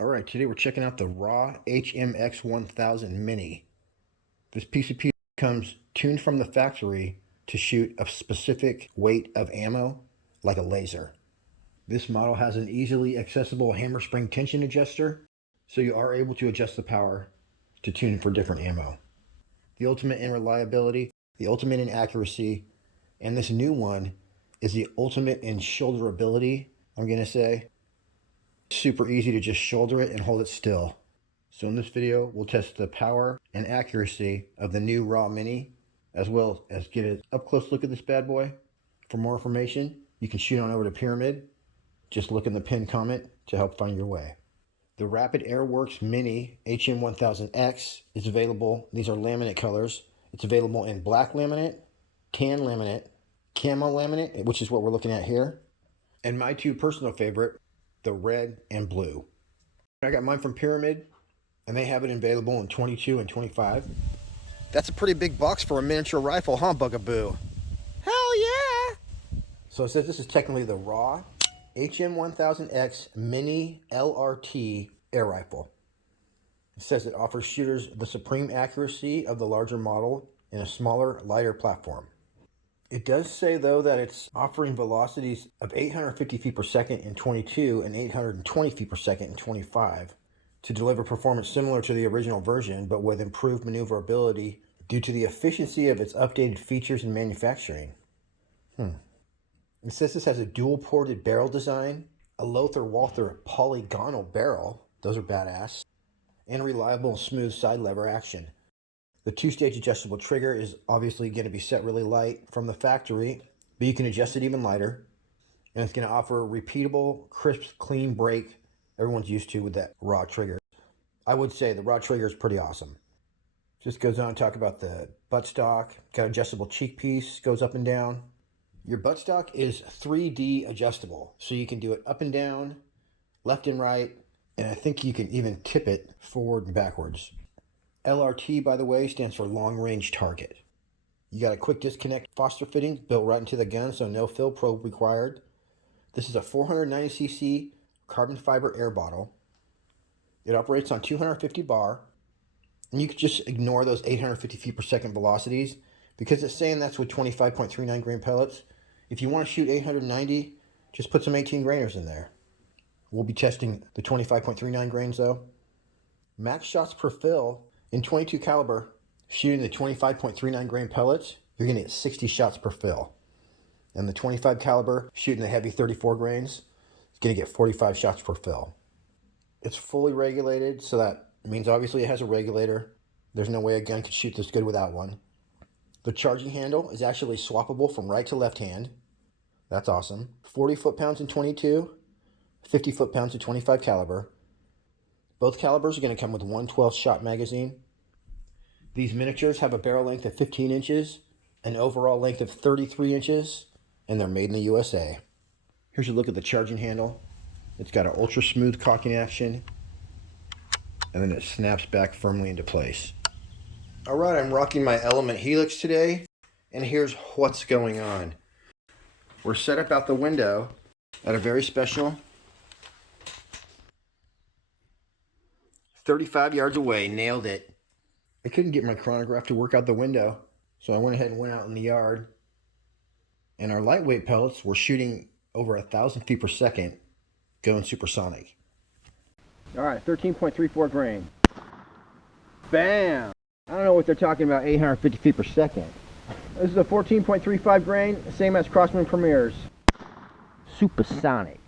All right, today we're checking out the RAW HM1000X Mini. This PCP comes tuned from the factory to shoot a specific weight of ammo, like a laser. This model has an easily accessible hammer spring tension adjuster, so you are able to adjust the power to tune for different ammo. The ultimate in reliability, the ultimate in accuracy, and this new one is the ultimate in shoulderability, I'm going to say. Super easy to just shoulder it and hold it still. So in this video, we'll test the power and accuracy of the new RAW Mini, as well as get an up-close look at this bad boy. For more information, you can shoot on over to Pyramid. Just look in the pinned comment to help find your way. The Rapid Air Worx Mini HM1000X is available. These are laminate colors. It's available in black laminate, tan laminate, camo laminate, which is what we're looking at here, and my two personal favorite, the red and blue. I got mine from Pyramid, and they have it available in 22 and 25. That's a pretty big box for a miniature rifle, huh, Bugaboo? Hell yeah! So it says this is technically the RAW HM1000X Mini LRT air rifle. It says it offers shooters the supreme accuracy of the larger model in a smaller, lighter platform. It does say, though, that it's offering velocities of 850 feet per second in 22 and 820 feet per second in 25 to deliver performance similar to the original version, but with improved maneuverability due to the efficiency of its updated features and manufacturing. It says this has a dual-ported barrel design, a Lothar Walther polygonal barrel, those are badass, and reliable smooth side lever action. The two-stage adjustable trigger is obviously going to be set really light from the factory, but you can adjust it even lighter. And it's going to offer a repeatable, crisp, clean break everyone's used to with that raw trigger. I would say the raw trigger is pretty awesome. Just goes on to talk about the buttstock. Got adjustable cheek piece, goes up and down. Your buttstock is 3D adjustable, so you can do it up and down, left and right, and I think you can even tip it forward and backwards. LRT, by the way, stands for long range target. You got a quick disconnect Foster fitting built right into the gun, so no fill probe required. This is a 490cc carbon fiber air bottle. It operates on 250 bar, and you could just ignore those 850 feet per second velocities because it's saying that's with 25.39 grain pellets. If you want to shoot 890, just put some 18 grainers in there. We'll be testing the 25.39 grains though. Max shots per fill. In 22 caliber, shooting the 25.39 grain pellets, you're going to get 60 shots per fill. And the 25 caliber, shooting the heavy 34 grains, is going to get 45 shots per fill. It's fully regulated, so that means obviously it has a regulator. There's no way a gun could shoot this good without one. The charging handle is actually swappable from right to left hand. That's awesome. 40 foot-pounds in 22, 50 foot-pounds in 25 caliber. Both calibers are going to come with one 12-shot magazine. These miniatures have a barrel length of 15 inches, an overall length of 33 inches, and they're made in the USA. Here's a look at the charging handle. It's got an ultra smooth cocking action, and then it snaps back firmly into place. All right, I'm rocking my Element Helix today, and here's what's going on. We're set up out the window at a very special 35 yards away. Nailed it. I couldn't get my chronograph to work out the window, so I went ahead and went out in the yard. And our lightweight pellets were shooting over 1,000 feet per second, going supersonic. All right, 13.34 grain. Bam! I don't know what they're talking about, 850 feet per second. This is a 14.35 grain, same as Crosman Premier's. Supersonic.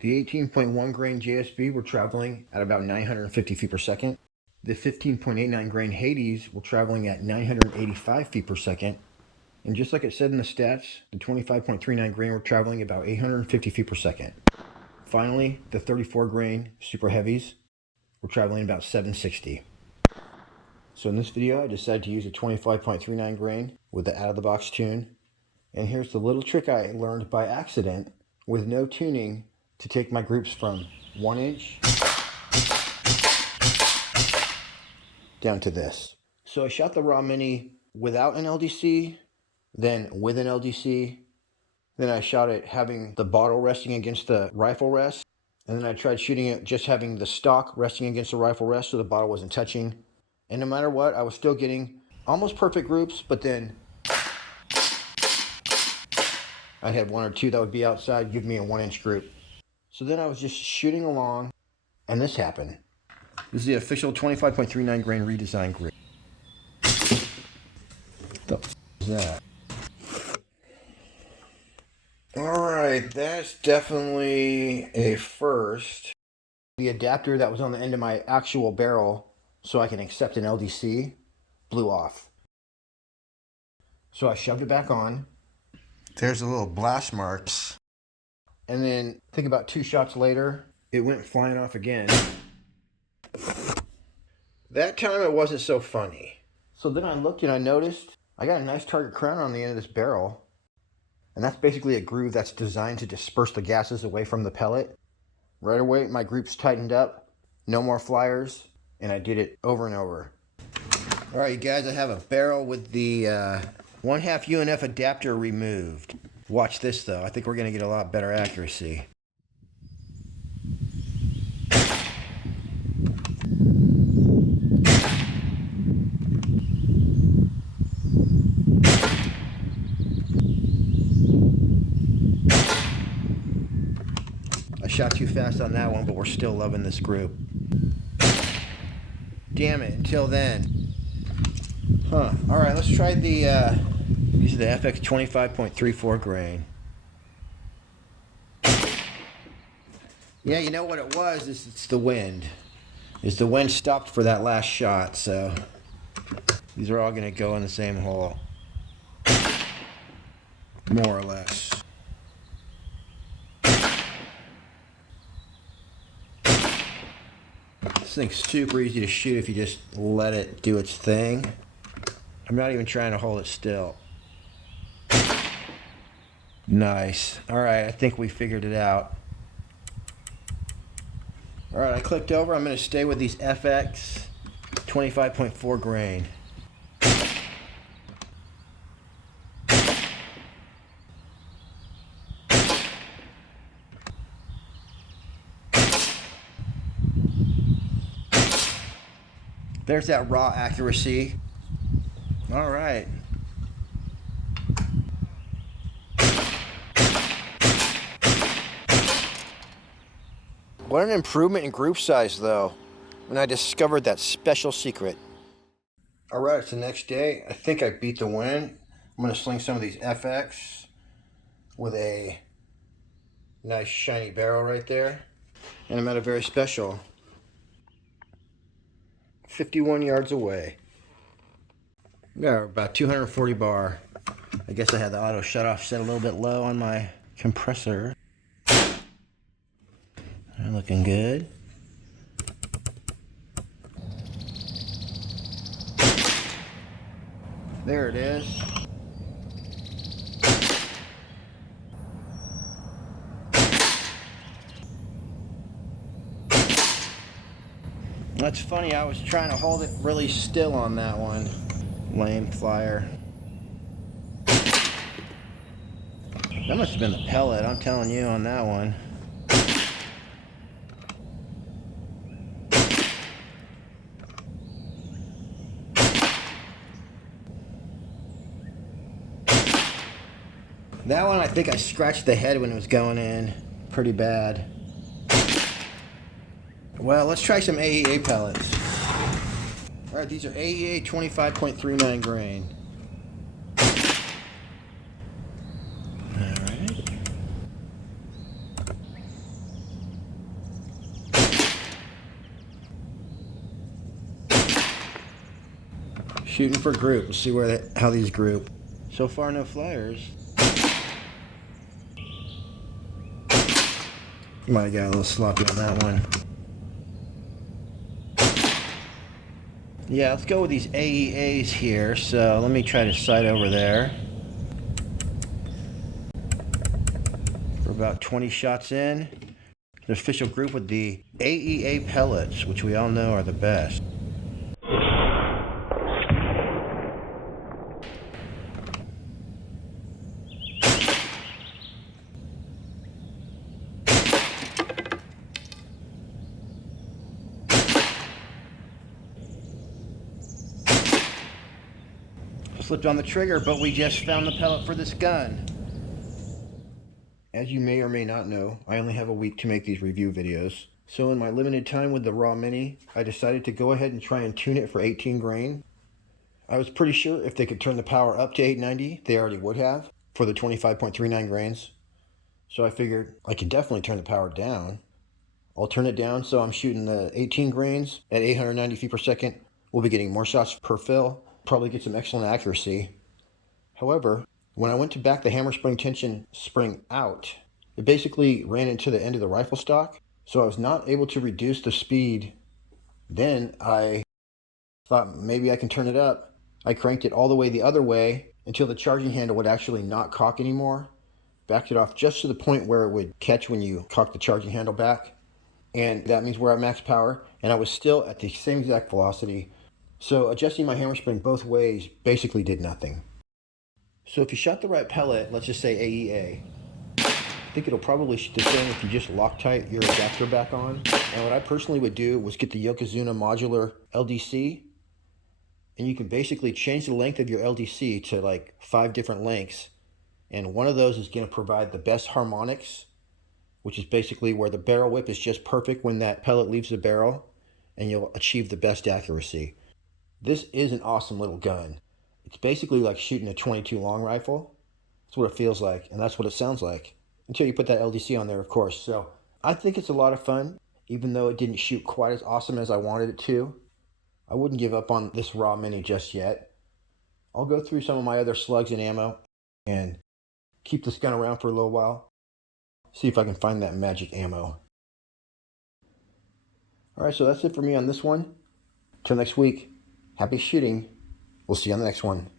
The 18.1 grain JSB were traveling at about 950 feet per second. The 15.89 grain Hades were traveling at 985 feet per second. And just like it said in the stats, the 25.39 grain were traveling about 850 feet per second. Finally, the 34 grain super heavies were traveling about 760. So in this video, I decided to use a 25.39 grain with the out-of-the-box tune. And here's the little trick I learned by accident with no tuning to take my groups from 1 inch down to this. So I shot the RAW Mini without an LDC, then with an LDC, then I shot it having the bottle resting against the rifle rest, And then I tried shooting it just having the stock resting against the rifle rest so the bottle wasn't touching. And no matter what, I was still getting almost perfect groups, but then I had one or two that would be outside, give me a 1-inch group. So then I was just shooting along, and this happened. This is the official 25.39 grain redesign group. What the f is that? Alright, that's definitely a first. The adapter that was on the end of my actual barrel so I can accept an LDC blew off. So I shoved it back on. There's a little blast marks. And then I think about 2 shots later, it went flying off again. That time it wasn't so funny. So then I looked and I noticed I got a nice target crown on the end of this barrel. And that's basically a groove that's designed to disperse the gases away from the pellet. Right away, my groups tightened up. No more flyers. And I did it over and over. All right, you guys, I have a barrel with the 1/2 UNF adapter removed. Watch this, though. I think we're going to get a lot better accuracy. I shot too fast on that one, but we're still loving this group. Damn it, until then. Huh. Alright, let's try the, these are the FX 25.34 grain. Yeah, you know what it was? It's the wind. The wind stopped for that last shot, so these are all going to go in the same hole. More or less. This thing's super easy to shoot if you just let it do its thing. I'm not even trying to hold it still. Nice. Alright, I think we figured it out. Alright, I clicked over. I'm going to stay with these FX 25.4 grain. There's that raw accuracy. All right. What an improvement in group size, though, when I discovered that special secret. All right, it's the next day. I think I beat the wind. I'm going to sling some of these FX with a nice shiny barrel right there. And I'm at a very special 51 yards away. Yeah, about 240 bar. I guess I had the auto shut off set a little bit low on my compressor. They're looking good. There it is. That's funny, I was trying to hold it really still on that one. Lame flyer. That must have been the pellet, I'm telling you on that one. That one, I think I scratched the head when it was going in pretty bad. Well, let's try some AEA pellets. Alright, these are AEA 25.39 grain. Alright. Shooting for group. Let's see how these group. So far, no flyers. Might have got a little sloppy on that one. Yeah, let's go with these AEAs here. So let me try to sight over there. For about 20 shots in. The official group with the AEA pellets, which we all know are the best. slipped on the trigger, but we just found the pellet for this gun. As you may or may not know, I only have a week to make these review videos. So in my limited time with the RAW Mini, I decided to go ahead and try and tune it for 18 grain. I was pretty sure if they could turn the power up to 890, they already would have for the 25.39 grains. So I figured I could definitely turn the power down. I'll turn it down so I'm shooting the 18 grains at 890 feet per second. We'll be getting more shots per fill, probably get some excellent accuracy. However, when I went to back the hammer spring tension spring out, it basically ran into the end of the rifle stock, so I was not able to reduce the speed. Then I thought maybe I can turn it up. I cranked it all the way the other way until the charging handle would actually not cock anymore. Backed it off just to the point where it would catch when you cock the charging handle back. And that means we're at max power, and I was still at the same exact velocity. So adjusting my hammer spring both ways basically did nothing. So if you shot the right pellet, let's just say AEA, I think it'll probably shoot the same if you just Loctite your adapter back on. And what I personally would do was get the Yokozuna modular LDC, and you can basically change the length of your LDC to like 5 different lengths. And one of those is going to provide the best harmonics, which is basically where the barrel whip is just perfect when that pellet leaves the barrel, and you'll achieve the best accuracy. This is an awesome little gun. It's basically like shooting a 22 long rifle. That's what it feels like, and that's what it sounds like. Until you put that LDC on there, of course. So I think it's a lot of fun, even though it didn't shoot quite as awesome as I wanted it to. I wouldn't give up on this RAW Mini just yet. I'll go through some of my other slugs and ammo and keep this gun around for a little while. See if I can find that magic ammo. Alright, so that's it for me on this one. Till next week, happy shooting. We'll see you on the next one.